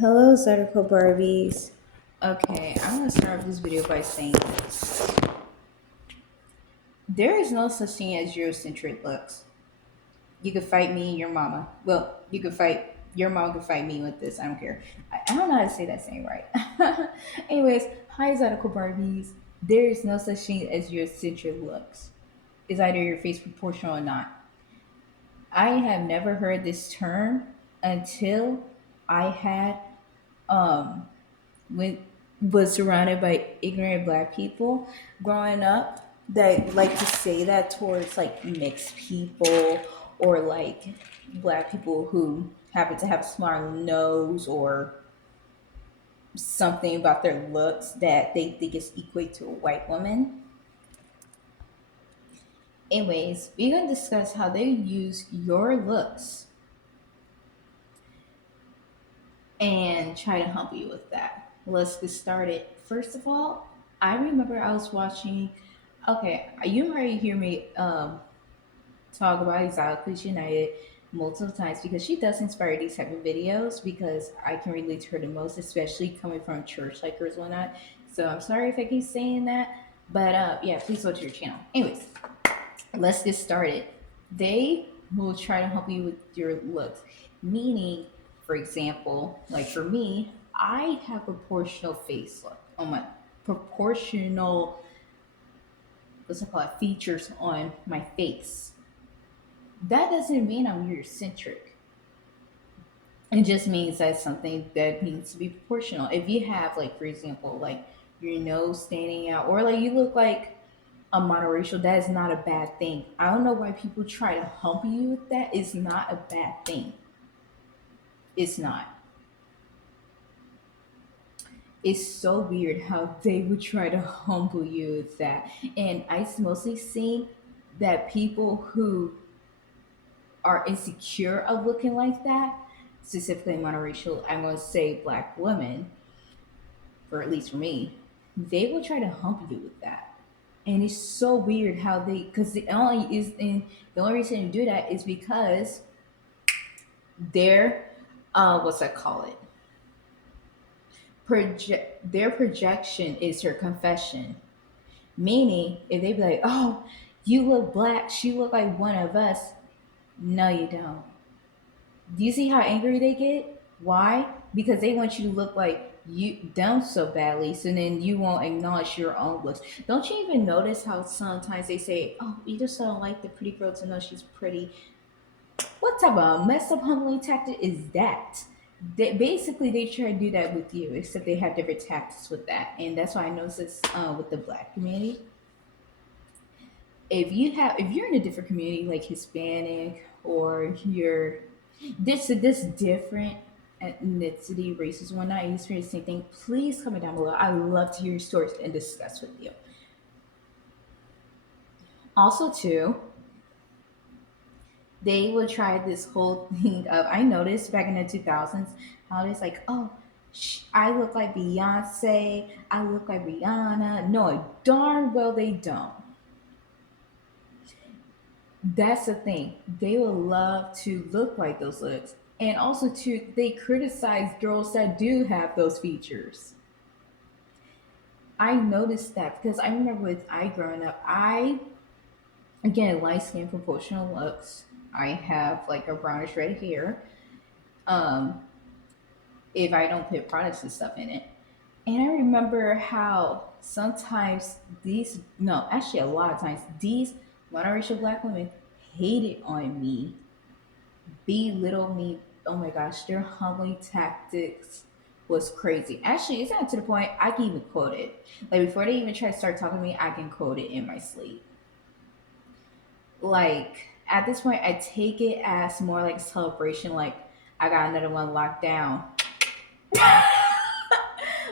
Hello, Zydeco Barbies. Okay, I'm gonna start off this video by saying this. There is no such thing as Eurocentric looks. You could fight me and your mama. Well, you could fight your mom could fight me with this. I don't care. I don't know how to say that saying right. Anyways, hi Zydeco Barbies. There is no such thing as Eurocentric looks. It's either your face proportional or not. I have never heard this term until I had um when was surrounded by ignorant black people growing up that like to say that towards like mixed people or like black people who happen to have a smart nose or something about their looks that they think is equate to a white woman. Anyways, we're gonna discuss how they use your looks and try to help you with that. Let's get started. First of all, I remember I was watching. Okay, you already hear me talk about Exile Police United multiple times because she does inspire these type of videos because I can relate to her the most, especially coming from church like hers and whatnot. So I'm sorry if I keep saying that, but yeah, please go to your channel. Anyways, let's get started. They will try to help you with your looks, meaning, for example, like for me, I have proportional face look on my proportional, what's it called, features on my face. That doesn't mean I'm Eurocentric. It just means that's something that needs to be proportional. If you have, like, for example, like your nose standing out, or like you look like a monoracial, that is not a bad thing. I don't know why people try to hump you with that. It's not a bad thing. It's not. It's so weird how they would try to humble you with that. And I mostly see that people who are insecure of looking like that, specifically monoracial, I'm going to say black women, or at least for me, they will try to hump you with that. And it's so weird how they, because the only reason to do that is because their, what's that call it? Their projection is her confession. Meaning, if they be like, "Oh, you look black, she look like one of us," no, you don't. Do you see how angry they get? Why? Because they want you to look like you them so badly, so then you won't acknowledge your own looks. Don't you even notice how sometimes they say, "Oh, we just don't like the pretty girl to know she's pretty." What type of messed up humbling tactic is that? Basically they try to do that with you, except they have different tactics with that, and that's why I notice this with the black community. If you're in a different community like Hispanic or you're this different ethnicity, races, and whatnot, and you experience the same thing, please comment down below. I love to hear your stories and discuss with you. Also, too, they will try this whole thing of, I noticed back in the 2000s how it's like, oh, I look like Beyonce, I look like Rihanna. No, darn well they don't. That's the thing. They will love to look like those looks. And also too, they criticize girls that do have those features. I noticed that because I remember with I growing up, I again light skin proportional looks. I have like a brownish red hair. Um, if I don't put products and stuff in it. And I remember how sometimes these, no, actually a lot of times, these monoracial black women hated on me, belittle me. Oh my gosh, their humbling tactics was crazy. Actually, it's not to the point I can even quote it. Like before they even try to start talking to me, I can quote it in my sleep. Like at this point, I take it as more like a celebration. Like I got another one locked down.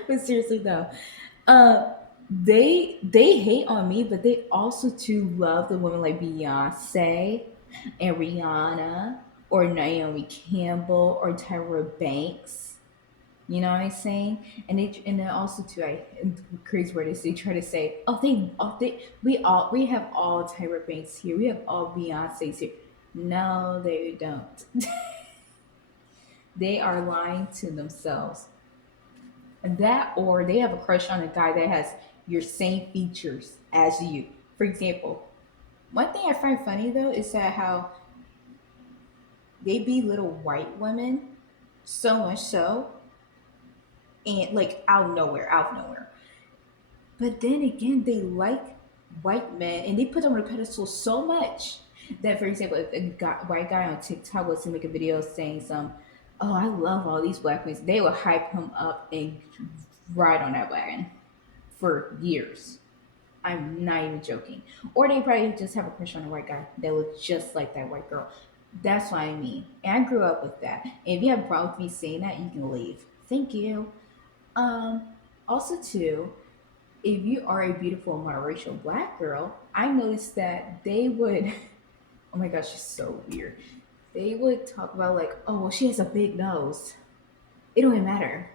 But seriously though, they hate on me, but they also too love the women like Beyonce and Rihanna or Naomi Campbell or Tyra Banks. You know what I'm saying? And then also too, I crazy word is they try to say, we have all Tyra Banks here, we have all Beyonces here. No, they don't. They are lying to themselves. And that, or they have a crush on a guy that has your same features as you. For example, one thing I find funny though is that how they be little white women so much so, and like out of nowhere. But then again, they like white men and they put them on a pedestal so much that, for example, if a white guy on TikTok was to make a video saying some, "Oh, I love all these black men," they will hype him up and ride on that wagon for years. I'm not even joking. Or they probably just have a crush on a white guy that looks just like that white girl. That's what I mean. And I grew up with that. And if you have a problem with me saying that, you can leave. Thank you. Um, Also too, if you are a beautiful multiracial black girl, I noticed that they would oh my gosh, she's so weird. They would talk about like, oh well she has a big nose. It don't even matter.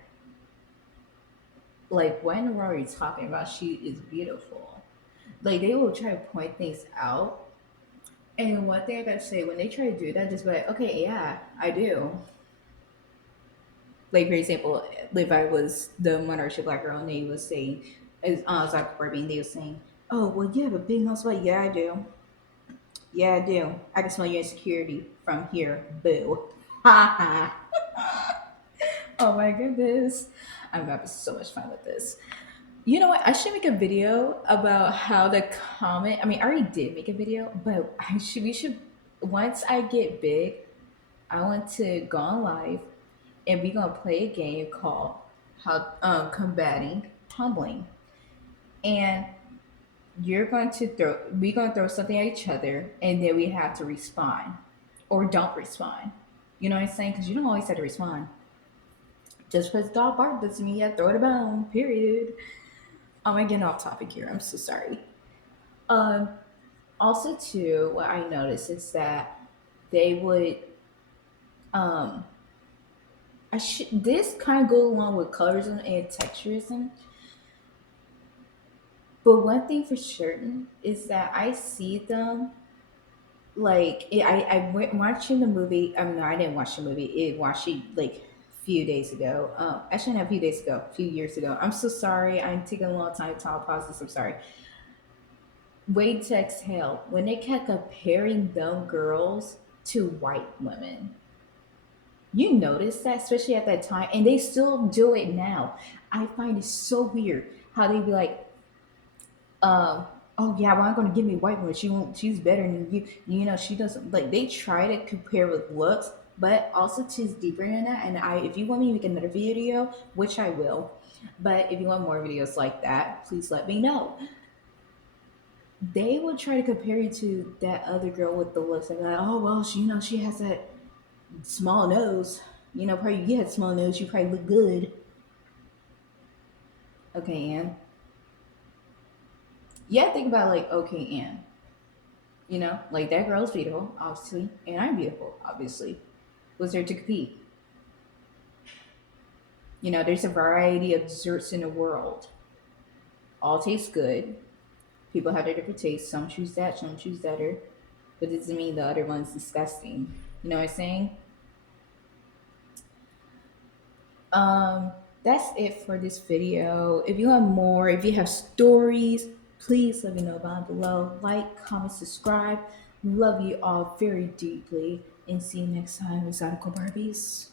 Like what in the world are you talking about? She is beautiful. Like they will try to point things out. And one thing I gotta say, when they try to do that, just be like, okay, yeah, I do. Like for example, if I was the monarch black girl and they was saying, as Zach Barbie, and they was saying, "Oh, well, you have a big nose." Like, yeah, I do. Yeah, I do. I can smell your insecurity from here. Boo. Ha ha. Oh my goodness. I'm having so much fun with this. You know what? I should make a video about how the comment. I mean, I already did make a video, but I should. We should. Once I get big, I want to go on live and we're gonna play a game called how combating humbling. And you're going to throw we're going to throw something at each other, and then we have to respond or don't respond. You know what I'm saying? Because you don't always have to respond. Just because dog bark doesn't mean you have to throw it a bone. Period. I'm getting off topic here. I'm so sorry. Um, Also, too, what I noticed is that they would um this kind of goes along with colorism and texturism. But one thing for certain is that I see them like I went watching the movie. I mean, no, I didn't watch the movie. It watched it like a few days ago. Actually, not a few days ago, a few years ago. I'm so sorry. I'm taking a long time to talk pause this. I'm sorry. Wait to exhale. When they kept comparing them girls to white women, you notice that, especially at that time, and they still do it now. I find it so weird how they be like, um, oh yeah, well I'm gonna give me a white woman. She won't. She's better than you. You know, she doesn't like. They try to compare with looks, but also to deeper than that. And if you want me to make another video, which I will, but if you want more videos like that, please let me know. They will try to compare you to that other girl with the looks. They're like, oh well, she she has that small nose. You know, probably you had small nose. You probably look good. Okay, Anne. Yeah, think about like okay, Anne. You know, like that girl's beautiful, obviously, and I'm beautiful, obviously. Was there to compete? You know, there's a variety of desserts in the world. All taste good. People have their different tastes. Some choose that, some choose that, but it doesn't mean the other one's disgusting. You know what I'm saying? Um, that's it for this video. If you want more, if you have stories, please let me know down below. Like, comment, subscribe. Love you all very deeply, and see you next time, Exotical Barbies.